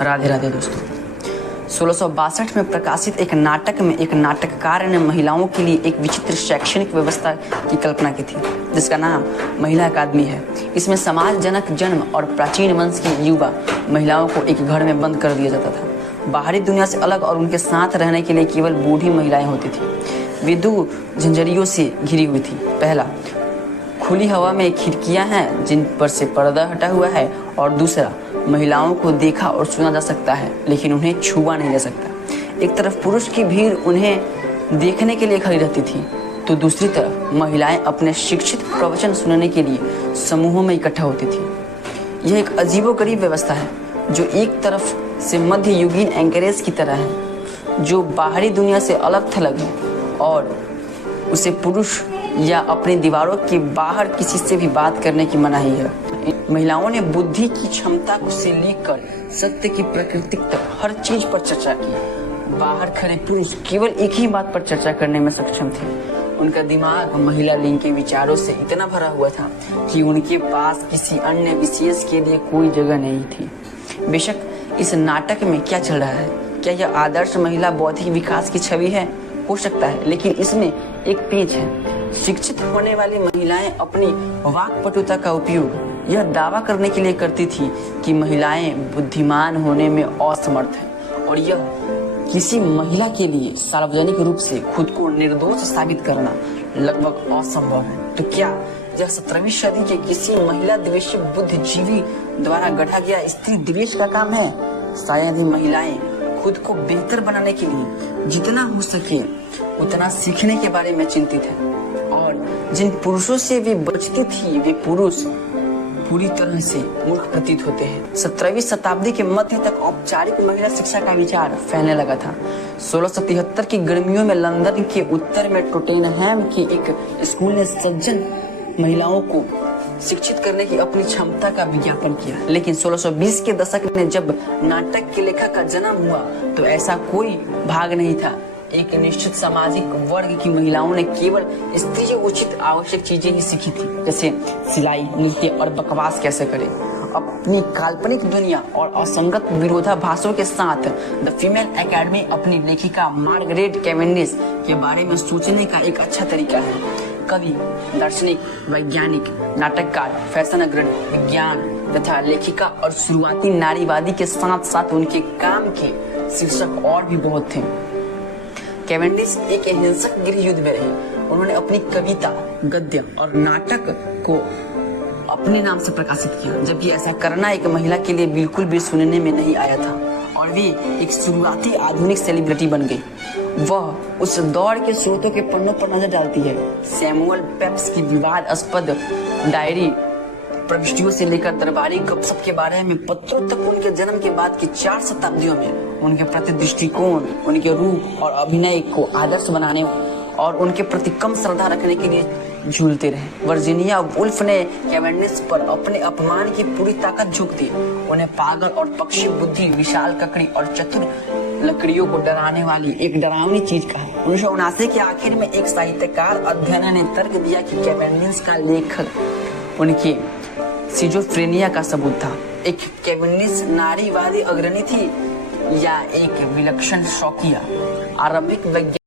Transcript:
राधे राधे दोस्तों। 1662 में प्रकाशित एक नाटक में एक नाटककार ने महिलाओं के लिए एक विचित्र शैक्षणिक व्यवस्था की कल्पना की थी, जिसका नाम महिला अकादमी है। इसमें समाज जनक जन्म और प्राचीन वंश की युवा महिलाओं को एक घर में बंद कर दिया जाता था। बाहरी दुनिया से अलग और उनके साथ रहने के लिए केवल बूढ़ी महिलाएं होती थी। वे दो झंझरियों से घिरी हुई थी। पहला, खुली हवा में खिड़कियां हैं जिन पर से पर्दा हटा हुआ है, और दूसरा, महिलाओं को देखा और सुना जा सकता है लेकिन उन्हें छुआ नहीं जा सकता। एक तरफ पुरुष की भीड़ उन्हें देखने के लिए खड़ी रहती थी, तो दूसरी तरफ महिलाएं अपने शिक्षित प्रवचन सुनने के लिए समूहों में इकट्ठा होती थी। यह एक अजीबोगरीब व्यवस्था है जो एक तरफ से मध्य युगीन एंकरेज की तरह है, जो बाहरी दुनिया से अलग थलग है और उसे पुरुष या अपनी दीवारों के बाहर किसी से भी बात करने की मनाही है। महिलाओं ने बुद्धि की क्षमता से लेकर सत्य की प्रकृति तक हर चीज पर चर्चा की। बाहर खड़े पुरुष केवल एक ही बात पर चर्चा करने में सक्षम थे। उनका दिमाग महिला लिंग के विचारों से इतना भरा हुआ था कि उनके पास किसी अन्य विशेष के लिए कोई जगह नहीं थी। बेशक इस नाटक में क्या चल रहा है, क्या यह आदर्श महिला बौद्धिक विकास की छवि है? हो सकता है, लेकिन इसमें एक पेच है। शिक्षित होने वाली महिलाएं अपनी वाक्पटुता का उपयोग यह दावा करने के लिए करती थी कि महिलाएं बुद्धिमान होने में असमर्थ हैं, और यह किसी महिला के लिए सार्वजनिक रूप से खुद को निर्दोष साबित करना लगभग असंभव है। तो क्या यह 17वीं सदी के किसी महिला द्वेषी बुद्धिजीवी द्वारा गढ़ा गया स्त्री द्वेष का काम है? शायद ही महिलाएं खुद को बेहतर बनाने के लिए जितना हो सके उतना सीखने के बारे में चिंतित है, और जिन पुरुषों से वे बचती थी वे पुरुष पूरी तरह से मूर्ख प्रतीत होते हैं। 17वीं शताब्दी के मध्य तक औपचारिक महिला शिक्षा का विचार फैलने लगा था। 1673 की गर्मियों में लंदन के उत्तर में टोटेनहैम के एक स्कूल ने सज्जन महिलाओं को शिक्षित करने की अपनी क्षमता का विज्ञापन किया। लेकिन 1620 के दशक में जब नाटक के लेखक का जन्म हुआ तो ऐसा कोई भाग नहीं था। एक निश्चित सामाजिक वर्ग की महिलाओं ने केवल स्त्री उचित आवश्यक चीजें ही सीखी थी, जैसे सिलाई, नृत्य और बकवास कैसे करें। अपनी काल्पनिक दुनिया और असंगत विरोधाभासों के साथ द फीमेल एकेडमी अपनी लेखिका मार्गरेट कैवेंडिश के बारे में सोचने का एक अच्छा तरीका है। कवि, दार्शनिक, वैज्ञानिक, नाटककार, फैशन अग्रणी, विज्ञान तथा लेखिका और शुरुआती नारीवादी के साथ साथ उनके काम के शीर्षक और भी बहुत थे। कैवेंडिश एक हिंसक गृह युद्ध में रही। उन्होंने अपनी कविता, गद्य और नाटक को अपने नाम से प्रकाशित किया, जबकि ऐसा करना एक महिला के लिए बिल्कुल भी सुनने में नहीं आया था, और वे एक शुरुआती आधुनिक सेलिब्रिटी बन गई। वह उस दौर के स्रोतों के पन्नों पर नजर डालती है। सैमुअल पेप्स की विवादास्पद डायरी प्रविष्टियों से लेकर दरबारी गपशप के बारे में पत्रों तक उनके जन्म के बाद की 4 शताब्दियों में उनके प्रति दृष्टिकोण, उनके रूप और अभिनय को आदर्श बनाने और उनके प्रति कम श्रद्धा रखने के लिए झूलते रहे। वर्जीनिया वुल्फ ने कैवेंडिश पर अपने अपमान की पूरी ताकत झोंक दी। उन्हें पागल और पक्षी बुद्धि, विशाल ककड़ी और चतुर लकड़ियों को डराने वाली एक डरावनी चीज कहा। 1979 के आखिर में एक साहित्यकार अध्ययन ने तर्क दिया कि कैवेंडिश का लेखक उनके सिजोफ्रेनिया का सबूत था। एक कैवेंडिश नारीवादी अग्रणी थी या एक विलक्षण शौकिया अरबिक वैज्ञानिक